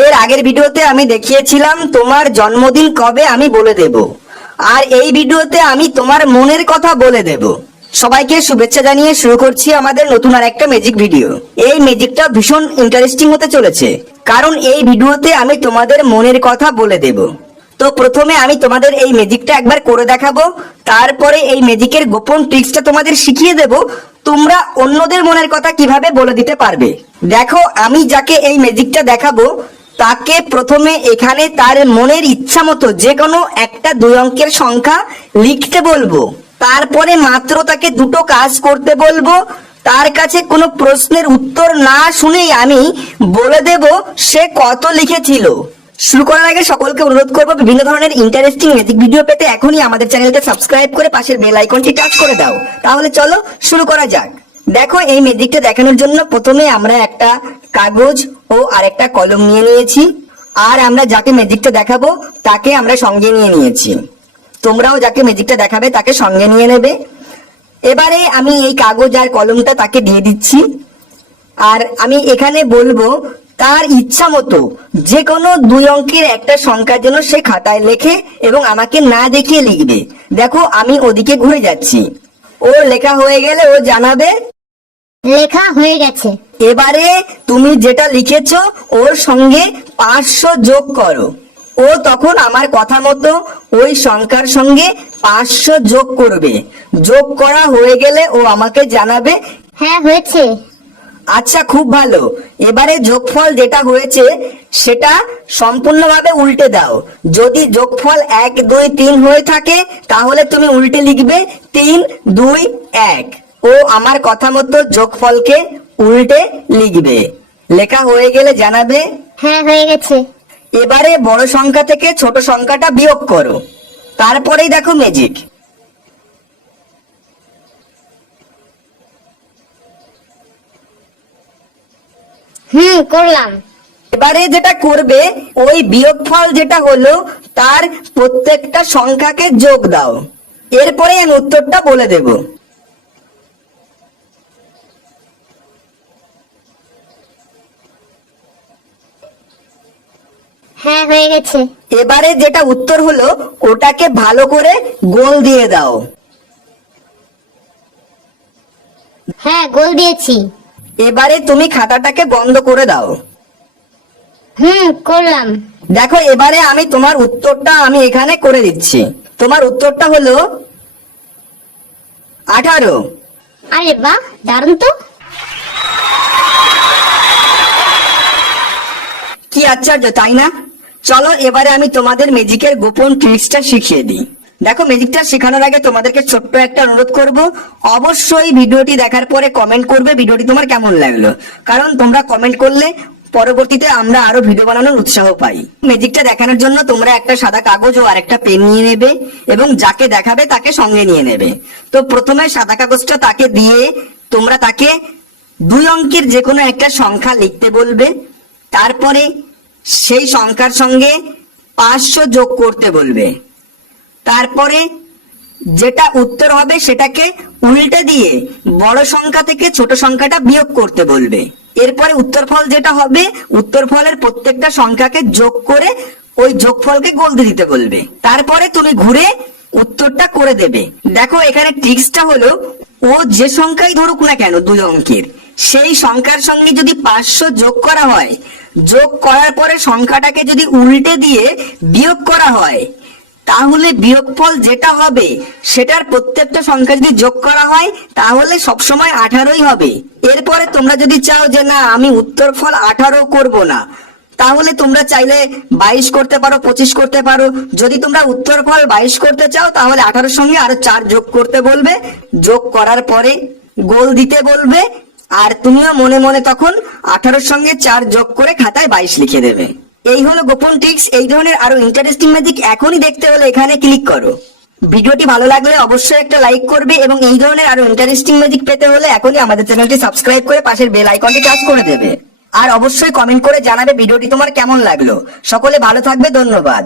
এর আগের ভিডিওতে আমি দেখিয়েছিলাম তোমার জন্মদিন কবে আমি বলে দেব। আর এই ভিডিওতে আমি তোমার মনের কথা বলে দেব। সবাইকে শুভেচ্ছা জানিয়ে শুরু করছি আমাদের নতুন আর একটা ম্যাজিক ভিডিও এই ম্যাজিকটা ভীষণ ইন্টারেস্টিং হতে চলেছে। কারণ এই ভিডিওতে আমি তোমাদের মনের কথা বলে দেব। তো প্রথমে আমি তোমাদের এই ম্যাজিকটা একবার করে দেখাবো। তারপরে এই ম্যাজিকের গোপন ট্রিক্সটা তোমাদের শিখিয়ে দেব। তোমরা অন্যদের মনের কথা কীভাবে বলে দিতে পারবে। দেখো, আমি যাকে এই ম্যাজিকটা দেখাবো তাকে প্রথমে এখানে তার মনের ইচ্ছা মতো যে কোনো একটা দুই অঙ্কের সংখ্যা লিখতে বলব। তারপরে মাত্র তাকে দুটো কাজ করতে বলব। তার কাছে কোনো প্রশ্নের উত্তর না শুনেই আমি বলে দেব, সে কত লিখেছিল। শুরু করার আগে সকলকে অনুরোধ করব, বিভিন্ন ধরনের ইন্টারেস্টিং ম্যাজিক ভিডিও পেতে এখনই আমাদের চ্যানেলকে সাবস্ক্রাইব করে পাশের বেল আইকনটি টাচ করে দাও। তাহলে চলো শুরু করা যাক। দেখো এই ম্যাজিকটা দেখানোর জন্য প্রথমে আমরা একটা কাগজ ও আরেকটা কলম নিয়ে নিয়েছি। আর আমরা যাকে ম্যাজিকটা দেখাবো, তাকে আমরা সঙ্গে নিয়ে নিয়েছি। তোমরাও যাকে ম্যাজিকটা দেখাবে, তাকে সঙ্গে নিয়ে নেবে। এবারে আমি এই কাগজ আর কলমটা তাকে দিয়ে দিচ্ছি। আর আমি এখানে বলব, তার ইচ্ছা মতো যে কোনো দুই অঙ্কের একটা সংখ্যার জন্য সে খাতায় লেখে এবং আমাকে না দেখিয়ে লিখবে। দেখো, আমি ওদিকে ঘুরে যাচ্ছি। ওর লেখা হয়ে গেলে ও জানাবে। লেখা হয়ে গেছে। এবারে তুমি যেটা লিখেছো ওর সঙ্গে পাঁচশো যোগ করো। ও তখন আমার কথা মতো ওই সংখ্যার সঙ্গে পাঁচশো যোগ করবে। যোগ করা হয়ে গেলে ও আমাকে জানাবে। হ্যাঁ হয়েছে। আচ্ছা খুব ভালো। এবারে যোগফল যেটা হয়েছে সেটা সম্পূর্ণভাবে উল্টে দাও। যদি যোগফল এক দুই তিন হয়ে থাকে তাহলে তুমি উল্টে লিখবে তিন দুই এক। ও আমার কথা মতো যোগফলকে উল্টে লিখবে। লেখা হয়ে গেলে জানাবে হ্যাঁ হয়ে গেছে। এবারে বড় সংখ্যা থেকে ছোট সংখ্যাটা বিয়োগ করো। তারপরেই দেখো ম্যাজিক হুম করলাম। এবারে যেটা করবে ওই বিয়োগফল যেটা হলো তার প্রত্যেকটা সংখ্যাকে যোগ দাও। এরপরে আমি উত্তরটা বলে দেব। হ্যাঁ হয়ে গেছে। এবারে যেটা উত্তর হলো ওটাকে ভালো করে গোল দিয়ে দাও। হ্যাঁ গোল দিয়েছি। এবারে তুমি খাতাটাকে বন্ধ করে দাও। হুম করলাম। দেখো এবারে আমি তোমার উত্তরটা আমি এখানে করে দিচ্ছি। তোমার উত্তরটা হলো আঠারো। আরে বাহ দারুণ তো। কি আশ্চর্য তাই না? চলো এবারে আমি তোমাদের ম্যাজিকের গোপন ট্রিক্সটা শিখিয়ে দিই। দেখো ম্যাজিকটা শেখানোর আগে তোমাদেরকে ছোট্ট একটা অনুরোধ করব। অবশ্যই ভিডিওটি দেখার পরে কমেন্ট করবে, ভিডিওটি তোমার কেমন লাগল? কারণ তোমরা কমেন্ট করলে পরবর্তীতে আমরা আরও ভিডিও বানানোর উৎসাহ পাই। ম্যাজিকটা দেখানোর জন্য তোমরা একটা সাদা কাগজ ও আরেকটা পেন নিয়ে নেবে এবং যাকে দেখাবে তাকে সঙ্গে নিয়ে নেবে। তো প্রথমে সাদা কাগজটা তাকে দিয়ে তোমরা তাকে দুই অঙ্কের যে কোনো একটা সংখ্যা লিখতে বলবে। তারপরে সেই সংখ্যার সঙ্গে পাঁচশো যোগ করতে বলবে। তারপরে যেটা উত্তর হবে সেটাকে উল্টে দিয়ে বড় সংখ্যা থেকে ছোট সংখ্যাটা বিয়োগ করতে বলবে। এরপরে উত্তরফল যেটা হবে, উত্তরফলের প্রত্যেকটা সংখ্যাকে যোগ করে ওই যোগফলকে গোল দিতে বলবে। তারপরে তুমি ঘুরে উত্তরটা করে দেবে। দেখো, এখানে ট্রিক্সটা হলো, ও যে সংখ্যাই ধরুক না কেন দুই অঙ্কের, সেই সংখ্যার সঙ্গে যদি পাঁচশো যোগ করা হয় যোগ করার পরে সংখ্যাটাকে যদি উল্টে দিয়ে বিয়োগ করা হয়, তাহলে বিয়োগফল যেটা হবে, সেটার প্রত্যেকটা সংখ্যা যদি যোগ করা হয়, তাহলে সবসময় আঠারোই হবে। এরপরে তোমরা যদি চাও যে না, আমি উত্তর ফল আঠারো করব না, তাহলে তোমরা চাইলে বাইশ করতে পারো, পঁচিশ করতে পারো। যদি তোমরা উত্তর ফল বাইশ করতে চাও, তাহলে আঠারোর সঙ্গে আরও চার যোগ করতে বলবে। যোগ করার পরে গোল দিতে বলবে আর তুমিও মনে মনে তখন আঠারোর সঙ্গে চার যোগ করে খাতায় বাইশ লিখে দেবে। এই হলো গোপন ট্রিক্স এই ধরনের আরও ইন্টারেস্টিং ম্যাজিক এখনই দেখতে হলে এখানে ক্লিক করো। ভিডিওটি ভালো লাগলে অবশ্যই একটা লাইক করবে এবং এই ধরনের আরও ইন্টারেস্টিং ম্যাজিক পেতে হলে এখনই আমাদের চ্যানেলটি সাবস্ক্রাইব করে পাশের বেল আইকনটি টাচ করে দেবে। আর অবশ্যই কমেন্ট করে জানাবে ভিডিওটি তোমার কেমন লাগল। সকলে ভালো থাকবে, ধন্যবাদ।